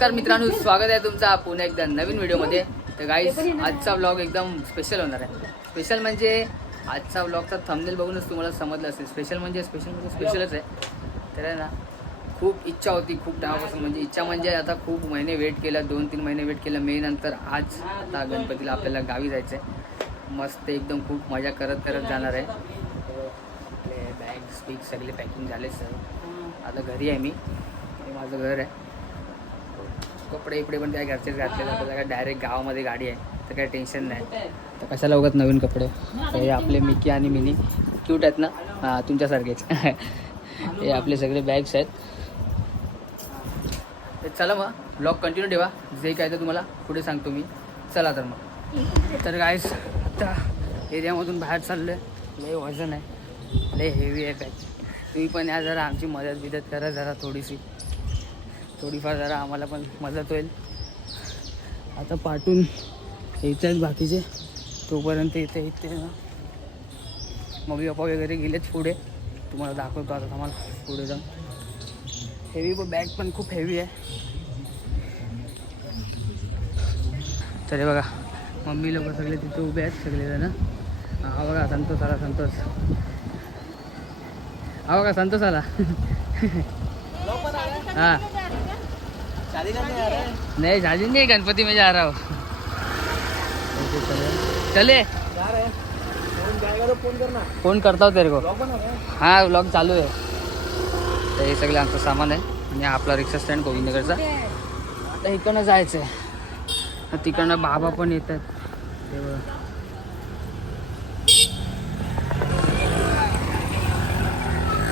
नमस्कार मित्रांनो, स्वागत आहे तुमचा पुन्हा एकदा नवीन व्हिडिओमध्ये. तर गाईस, आजचा व्लॉग एकदम स्पेशल होणार आहे. स्पेशल म्हणजे आजचा व्लॉगचा थंबनेल बघूनच तुम्हाला समजलं असेल. स्पेशल म्हणजे स्पेशलच आहे. तर आहे ना, खूप इच्छा होती खूप टायमापासून. म्हणजे इच्छा म्हणजे आता खूप महिने वेट केलं, 2-3 महिने वेट केलं. मे नंतर आज आता गणपतीला आपल्याला गावी जायचं आहे. मस्त एकदम खूप मजा करत जाणार आहे. आपले बॅग स्पीक सगळे पॅकिंग झाले सर. आता घरी आहे मी, हे माझं घर आहे. कपडे इकडे पण त्या घरचेच घातले जातात. काय डायरेक्ट गावामध्ये गाडी आहे तर काही टेन्शन नाही. तर कशाला उगाच नवीन कपडे. हे आपले मिकी आणि मिनी क्यूट आहेत ना, हां तुमच्यासारखेच. हे आपले सगळे बॅग्स आहेत. तर चला मग ब्लॉग कंटिन्यू ठेवा. जे काय ते तुम्हाला पुढे सांगतो मी. चला तर मग. तर गाईस, आता एरियामधून बाहेर चाललो आहे. लय वजन आहे, लय हेवी आहे बॅग. तुम्ही पण या जरा आमची मदत करा जरा थोडीफार जरा आम्हाला पण मदत होईल. आता पाठवून यायचं आहेत बाकीचे, तोपर्यंत इथे ना मम्मी पप्पा वगैरे गेलेच पुढे. तुम्हाला दाखवतो आता आम्हाला पुढे जाऊन. हेवी बॅग पण खूप हेवी आहे. तर हे बघा, मम्मी लोक सगळे तिथे उभे आहेत सगळेजण. हा बघा संतोष आला, हा बघा संतोष आला. हाँ नहीं शादी नहीं, गणपति में जा रहा हूँ. चले जाएगा तो फोन करना. फोन करता हूँ तेरे को. हाँ व्लॉग चालू आहे. तर हे सगळं आमचं सामान आहे. आणि आपला रिक्षा स्टँड गोविंदनगरचा. आता इकडनं जायचं आहे. तिकडनं बाबा पण येतात.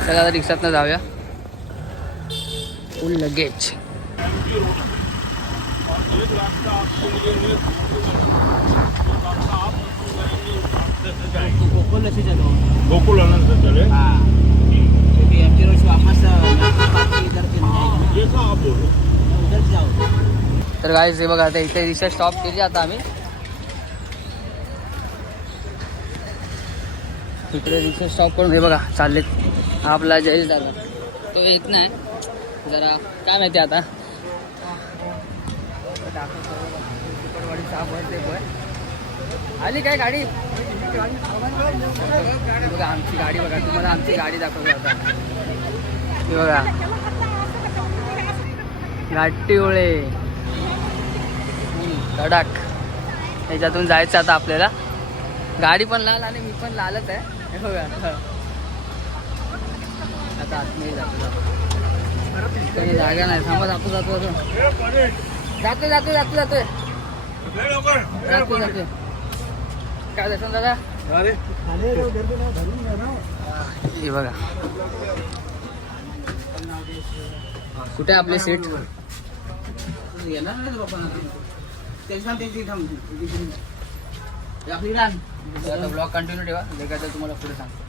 चला आता रिक्षातनं जाऊया. फुल लगेज. गोकुल आनंद से चले. क्योंकि एमजी रोड से वापस इधर से जैसा आप बोलो उधर से जाओ. तर गाईज हे बघा, आता इथे रिक्षा स्टॉप केली. आता आम्ही इकडे रिक्षा स्टॉप करून हे बघा चाललेत आपला जयेश दादा. तो येत नाही जरा, काय माहिती आता. आली काय गाडी बघा, आमची गाडी बघा. तुम्हाला आमची गाडी दाखवतो आता. हे बघा घाटीवळे कडक. याच्यातून जायचं आता आपल्याला. गाडी पण लाल आणि मी पण लालच आहे. हे बघा आता आतमध्ये काही जागा नाही. थांबा, जातोय काय दर्शन दादा. हे बघा कुठे आपले सीट. ब्लॉग कंटिन्यू ठेवा. जे काय तर तुम्हाला पुढे सांगतो.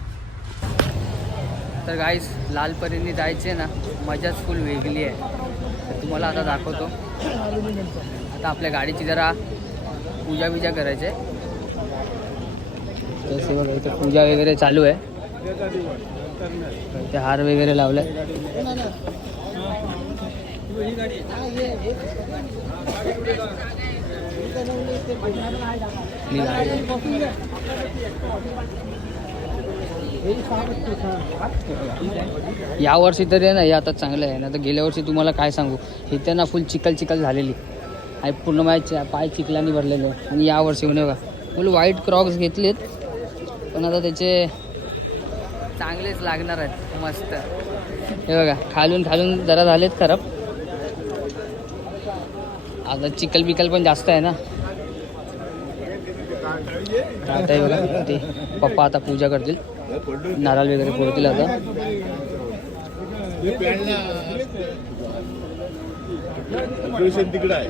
तर गाईस, लालपरीने जायचे ना, मजाच फुल वेगळी आहे. तर तुम्हाला आता दाखवतो. आता आपल्या गाडीची जरा पूजा करायची आहे. तसे बघा इथे पूजा वगैरे चालू आहे. ते हार वगैरे लावले. या वर्षी तरी आहे ना, हे आता चांगलं आहे ना. तर गेल्या वर्षी तुम्हाला काय सांगू, इथे ना फुल चिखल झालेली आणि पूर्ण माझे पाय चिखलाने भरलेले. आणि या वर्षी म्हणे बघा फुल व्हाईट क्रॉक्स घेतलेत, पण आता त्याचे चांगलेच लागणार आहेत मस्त. हे बघा खालून जरा झालेत खराब. आता चिखल पण जास्त आहे ना. आता हे बघा, ते पप्पा आता पूजा करतील, नारळ वगैरे फोडतील. आता तिकडे आहे.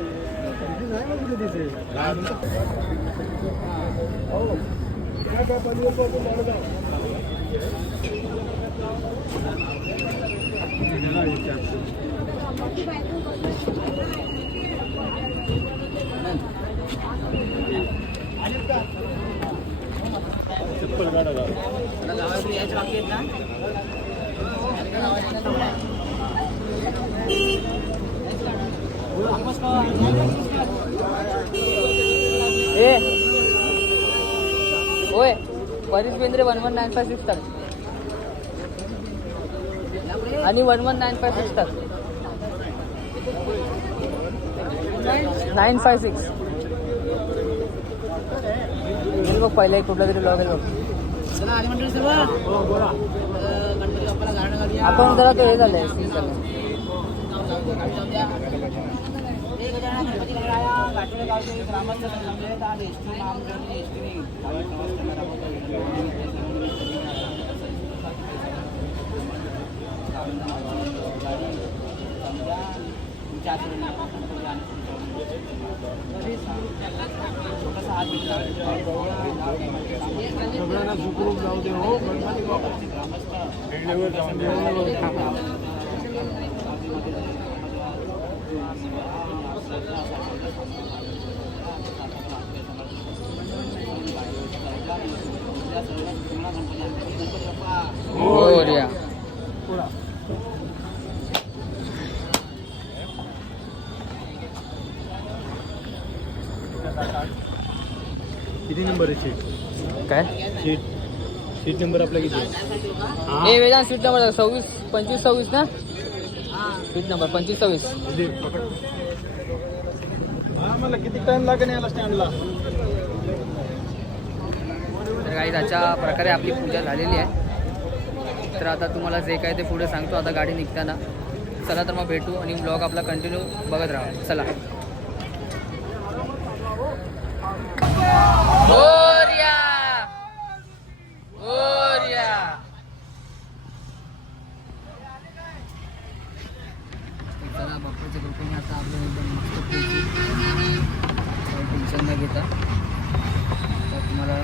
चप्पल काढा गावाकडे यायचं बाकी आहेत ना. ए होय परीस बेंद्रे 11956 टाक आणि 11956 टाक 956 हे बघ पहिला एक कुठला तरी लॉग आहे बघ. चला आली मंडळी सर्व गणपती बाप्पाला गाणं घालूया. आपण जरा तो हे झालंय सीन झालं. एक गजानन गणपती गणराया गाठोडे गावचे ग्रामस्थ जमलेत आज एसटी महामंडळाने एसटीने छोटासा हात सगळ्यांना सुखरूप जाऊ दे हो गणपती बाप्पा. वेळेवर जाऊ दे. मोरया. किती नंबर आहे सीट? काय सीट नंबर आपला किती आहे? ए वेदांत सीट नंबर 26 25 26 ना सीट नंबर 25 26. मला किती टाइम लागेल याला स्टँडला? तर काही अशा प्रकारे आपली पूजा झालेली आहे. तर आता तुम्हाला जे काय ते पुढे सांगतो आता गाडी निघताना. चला तर मग भेटू आणि ब्लॉग आपला कंटिन्यू बघत राहा. चला. मोरया मोरया. चला बाप्पाच्या कृपेने आता आपलं एकदम मस्त पोहोचू. टेन्शन न घेता तर तुम्हाला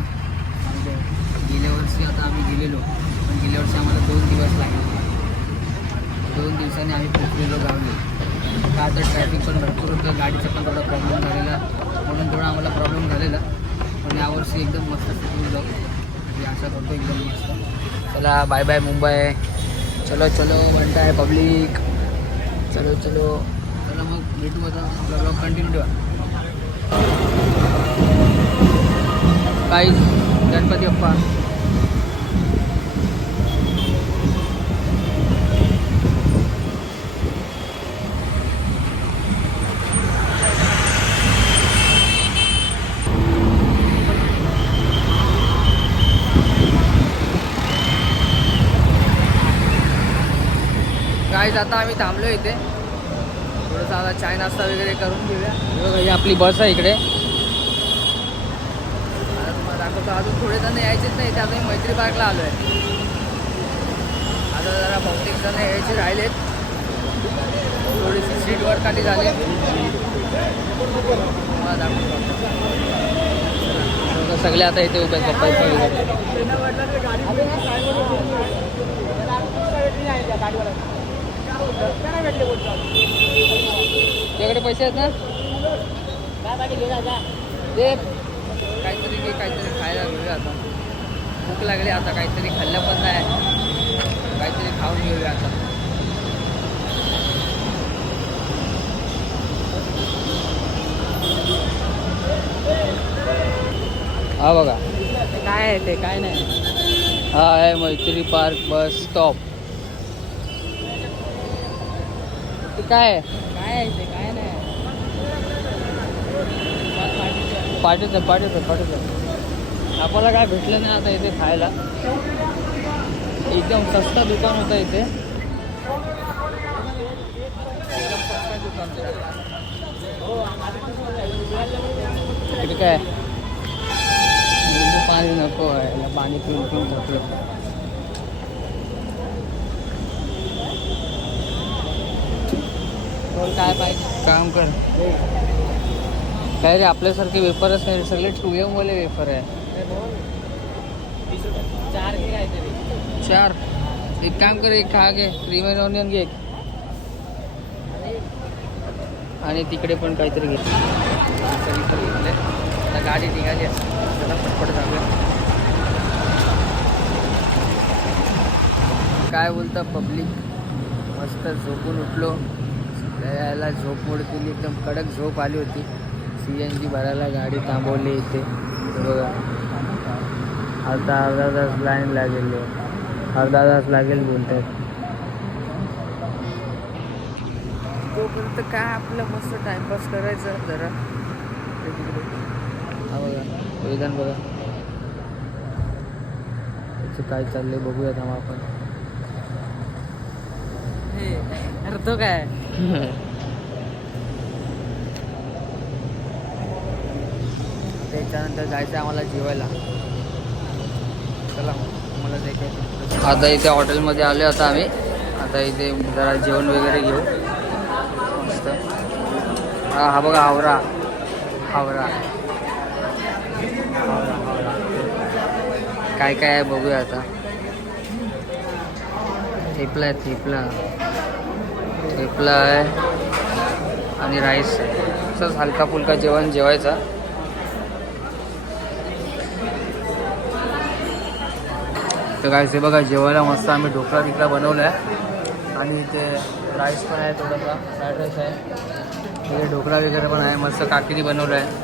सांगतो गेल्या वर्षी आता आम्ही गेलेलो पण गेल्या वर्षी आम्हाला 2 दिवस लागले. 2 दिवसांनी आम्ही पोहोचलेलो गावी. का आता ट्रॅफिक पण भरपूर होतं गाडीचा पण थोडा प्रॉब्लेम झालेला म्हणून थोडा आम्हाला प्रॉब्लेम झालेला पण यावर्षी एकदम मस्त तिथून जाऊ मी आशा करतो एकदम मस्त. चला बाय बाय मुंबई. चलो चलो म्हणता आहे पब्लिक. चलो चलो चला मग भेटू आता आपला ब्लॉग कंटिन्यू ठेवा. काही गणपती बाप्पा. गाईज आता आम्ही थांबलो इथे थोडंसं आता चाय नाश्ता वगैरे करून घेऊया. बघा ही आपली बस आहे इकडे. आता तुम्हाला दाखवतो अजून थोडे जण यायचेच नाही ते आता मी मैत्री पार्कला आलो आहे. आता जरा बहुतेक जण यायचे राहिलेत थोडीशी सीट वर खाली झाली. तुम्हाला दाखवतो सगळे आता इथे उभे आहेत पप्पा वगैरे. त्याकडे पैसे आहेत ना ते काहीतरी खायला घेऊया आता. भूक लागली आता काहीतरी खाल्लं पण नाही काहीतरी खाऊन घेऊया आता. हा बघा काय आहे ते काय नाही. हा आहे मैत्री पार्क बस स्टॉप. ते काय आहे ते काय नाही. पाठवतं आपल्याला काय भेटलं नाही आता इथे खायला. एकदम सस्ता दुकान होता इथे. इकडे काय पाणी नको आहे पाणी पिऊन थकलं. काय पाहिजे काम कर. काय रे आपल्यासारखे वेफरच नाही सगळे 2M वाले वेफर आहे. 4 एक काम कर एक खा घे क्रीम अँड ऑनियन घे आणि तिकडे पण काहीतरी घे. आता गाडी निघाली त्याला पटपट जाऊया. काय बोलता पब्लिक. मस्त झोपून उठलो याला झोप मोड केली, एकदम कडक झोप आली होती. CNG भरायला गाडी थांबवली इथे. हे बघा आता अर्धा तास लाईन लागेल, अर्धा तास लागेल बोलतात. तोपर्यंत काय आपलं मस्त टाइमपास करायचं जरा. हा बघा मैदान बघा त्याचं काय चाललंय बघूया थांबा आपण. अर्थ काय त्याच्यानंतर जायचं आम्हाला जेवायला. चला मला जायचं. आता इथे हॉटेलमध्ये आले आता आम्ही. आता इथे जरा जेवण वगैरे घेऊ मस्त. हा बघा हावरा हावरा काय काय आहे बघूया आता. थेपला आहे, थेपला आहे आणि राईस आहे. असंच हलका फुलका जेवण जेवायचा. तर काय ते बघा जेवायला मस्त आम्ही ढोकळा बिकळा बनवला आहे आणि इथे राईस पण आहे, थोडासा फ्राईड राईस आहे, इथे ढोकळा वगैरे पण आहे, मस्त काकीने बनवलं आहे.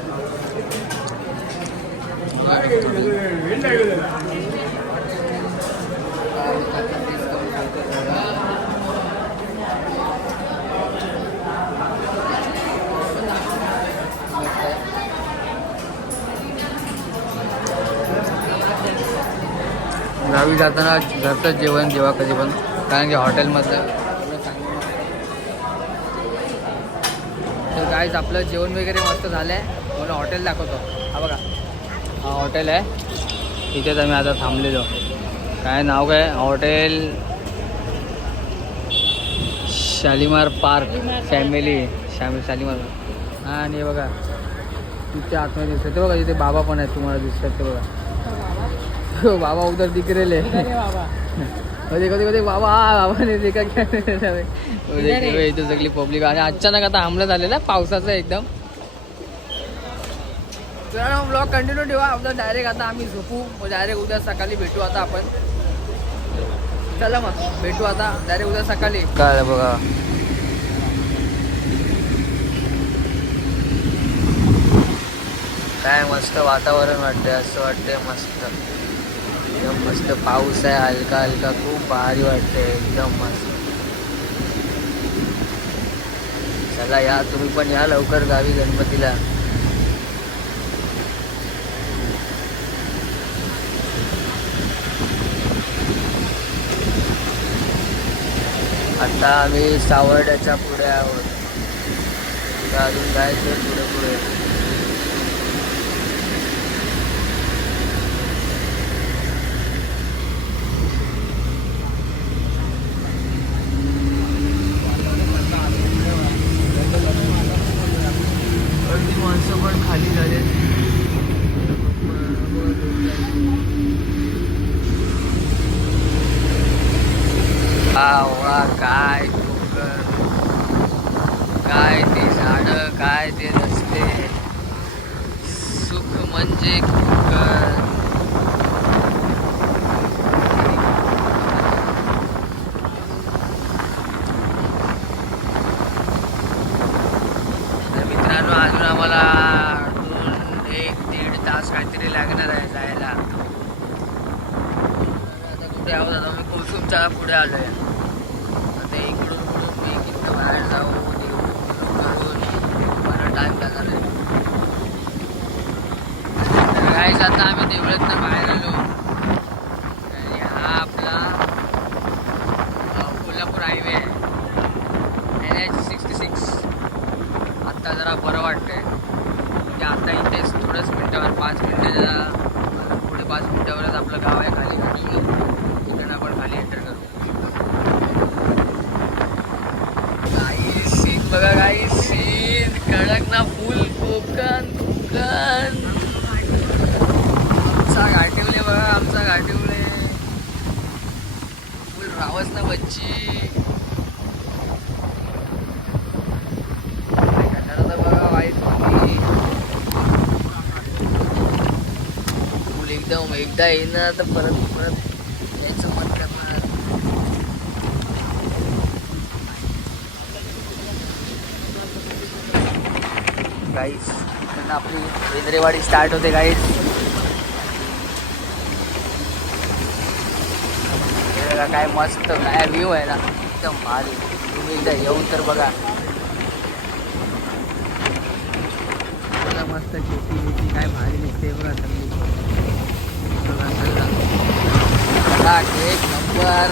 गावी जाताना घरचंच जेवण जेवा कधी पण, कारण की हॉटेलमधलं. तर गाईज आपलं जेवण वगैरे मस्त झालं आहे. म्हणून हॉटेल दाखवतो. हा बघा हा हॉटेल आहे, इथेच आम्ही आता थांबलेलो. काय नाव काय hotel? Shalimar park family Shalimar. हां आणि हे बघा तिथे आतमध्ये दिसतं ते बघा, तिथे बाबा पण आहेत तुम्हाला दिसतात ते बघा. बाबा उधर दिख रहे बाबा देखो देखो देखो बाबा. बाबा ने देखा क्या इथे सगळी पब्लिक. आणि अचानक आता हमला झालेला पावसाचा एकदम. तर ब्लॉग कंटिन्यू ठेवा आपला. डायरेक्ट आता आम्ही झोपू, डायरेक्ट उद्या सकाळी भेटू आता आपण. चला मग भेटू आता डायरेक्ट उद्या सकाळी. काय बघा काय मस्त वातावरण वाटतंय, असं वाटतंय मस्त एकदम मस्त. पाऊस आहे हलका हलका, खूप भारी वाटतंय एकदम मस्त. चला या तुम्ही पण या लवकर गावी गणपतीला. आता आम्ही सावर्ड्याच्या पुढे आहोत. अजून जायचं पुढे पुढे. माणसं पण खाली झाले. वा काय कोकण, काय ते झाडं, काय ते रस्ते, सुख म्हणजे कोकण. मित्रांनो अजून आम्हाला 1-1.5 तास काहीतरी लागणार आहे जायला. आता कुठे आहोत? आता मी कोसुमच्या पुढे आलो आहे. आता इकडून बाहेर जाऊ मला टाईम लागणार आहे. काहीच आता आम्ही देवळात बाहेर आलो. आणि हा आपला कोल्हापूर हायवे आहे, NH66. आत्ता जरा बरं वाटतंय की आता इथेच थोडंच मिनटावर 5 मिनटाच्या पुढे 5 मिनटावरच आपलं गाव आहे खाली. तिकडून आपण खाली एंटर करू. काही सीन बघा, काही सीन कडक ना फुल कोकण. कोकण आमचा घाटिवले बघा, आमचा घाटिवले फुल रावस ना बच्ची. बघा वाईट फुल एकदम. एकदा येणार तर परत परत यायचं मन करणार. गाईस इकडनं आपली बेंद्रेवाडी स्टार्ट होते गाईस. हे बघा काय मस्त काय व्ह्यू आहे ना, एकदम भारी. तुम्ही एकदा येऊन तर बघा. मस्त शेती काय भारी दिसते बघा सगळी. एक नंबर.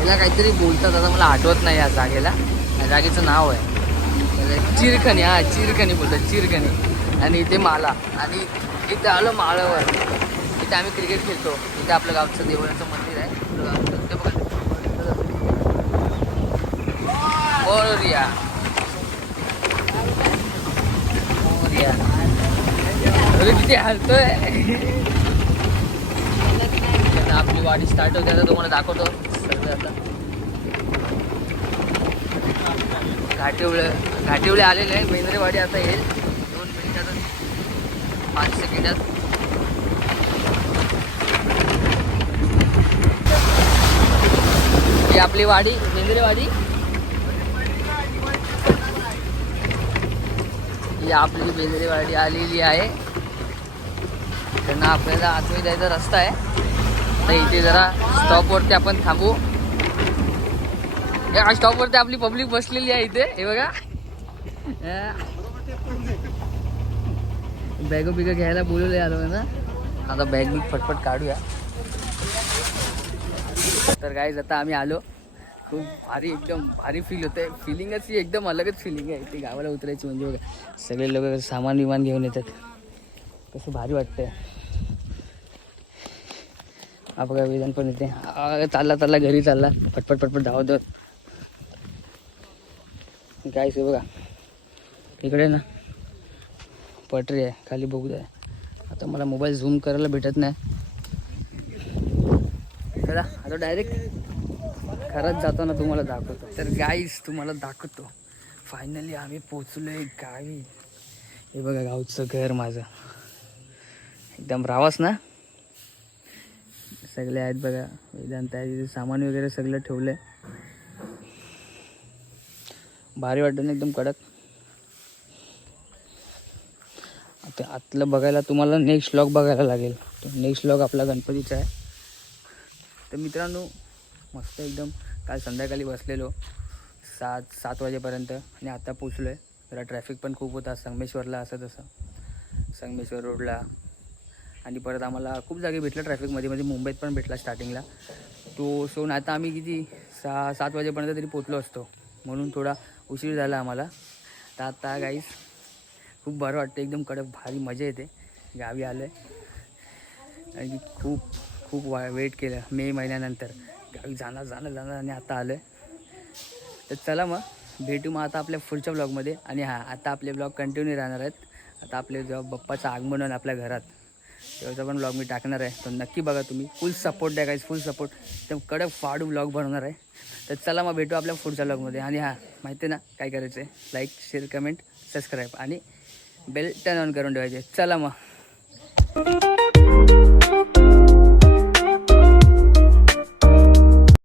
याला काहीतरी बोलतात, आता मला आठवत नाही या जागेला. या जागेचं नाव आहे चिरखणी. हा चिरखणी बोलतात, चिरखणी. आणि इथे माला. आणि इथे आलो माळावर. इथे आम्ही क्रिकेट खेळतो. इथे आपलं गावचं देवळाचं मंदिर आहे. ते बघा मोरया. मोरया अरे किती हलतोय. आपली वाडी स्टार्ट होते. आता तुम्हाला दाखवतो सगळं. आता घाटिवळे आलेले आहे. बेंद्रेवाडी आता येईल 2 मिनिटात, 5 सेकंदात. ही आपली वाडी बेंद्रेवाडी. ही आपली बेंद्रेवाडी आलेली आहे. त्यांना आपल्याला आतमध्ये जायचा रस्ता आहे. तर इथे जरा स्टॉपवरती आपण थांबू. या स्टॉपवरती आपली पब्लिक बसलेली आहे इथे. हे बघा बॅग बिग घ्यायला बोलवले आलो ना. आता बॅग बिग फटफट काढूया. तर गाईज आता आम्ही आलो. खूप भारी, एकदम भारी फील होतं आहे. फिलिंगच ही एकदम अलगच फिलिंग आहे. ती गावाला उतरायची म्हणजे बघा सगळे लोक सामान विमान घेऊन येतात. कसं भारी वाटतंय. हा बघा वेदांत पण येते. चालला घरी चालला पटपट धावत. गाईस हे बघा इकडे ना पटरी आहे खाली बघू द्या. आता मला मोबाईल झूम करायला भेटत नाही. चला आता डायरेक्ट खरंच जातो ना, तुम्हाला दाखवतो. तर गाईस तुम्हाला दाखवतो. फायनली आम्ही पोचलोय गावी. हे बघा गावचं घर माझं. एकदम रावस ना. सगळे आहेत बघा. वेदांत आहे. सामान वगैरे सगळं ठेवलंय. भारी वाटतं ना, एकदम कडक. आता आतलं बघायला तुम्हाला नेक्स्ट व्लॉग बघायला लागेल. तो नेक्स्ट व्लॉग आपला गणपतीचा आहे. तर मित्रांनो मस्त एकदम काल संध्याकाळी बसलेलो 7 वाजेपर्यंत आणि आता पोचलो आहे. जरा ट्रॅफिक पण खूप होता संगमेश्वरला, असं तसं संगमेश्वर रोडला. आणि परत आम्हाला खूप जागे भेटला ट्रॅफिकमध्ये. म्हणजे मुंबईत पण भेटला स्टार्टिंगला तो. सो आता आम्ही किती 6-7 वाजेपर्यंत तरी पोचलो असतो. म्हणून थोडा उशीर झाला आम्हाला. तर आता गाईस खूप बरं वाटतं. एकदम कडक भारी मजा येते. गावी आलो आहे आणि खूप वेट केलं. मे महिन्यानंतर गावी जाणार आणि आता आलो आहे. तर चला मग भेटू मग आता आपल्या पुढच्या ब्लॉगमध्ये. आणि हां आता आपले ब्लॉग कंटिन्यू राहणार आहेत. आता आपले जेव्हा बाप्पाचं आगमन होईल आपल्या घरात तेव्हाचा पण ब्लॉग मी टाकणार आहे. तर नक्की बघा तुम्ही. फुल सपोर्ट द्या गाईज, फुल सपोर्ट. एकदम कडक फाडू ब्लॉग बनवणार आहे. तर चला मग भेटू आपल्या पुढच्या ब्लॉगमध्ये. आणि हां माहिती आहे ना काय करायचं आहे. लाईक शेअर कमेंट सबस्क्राईब आणि बेल टर्न ऑन करून ठेवायचे. चला मग.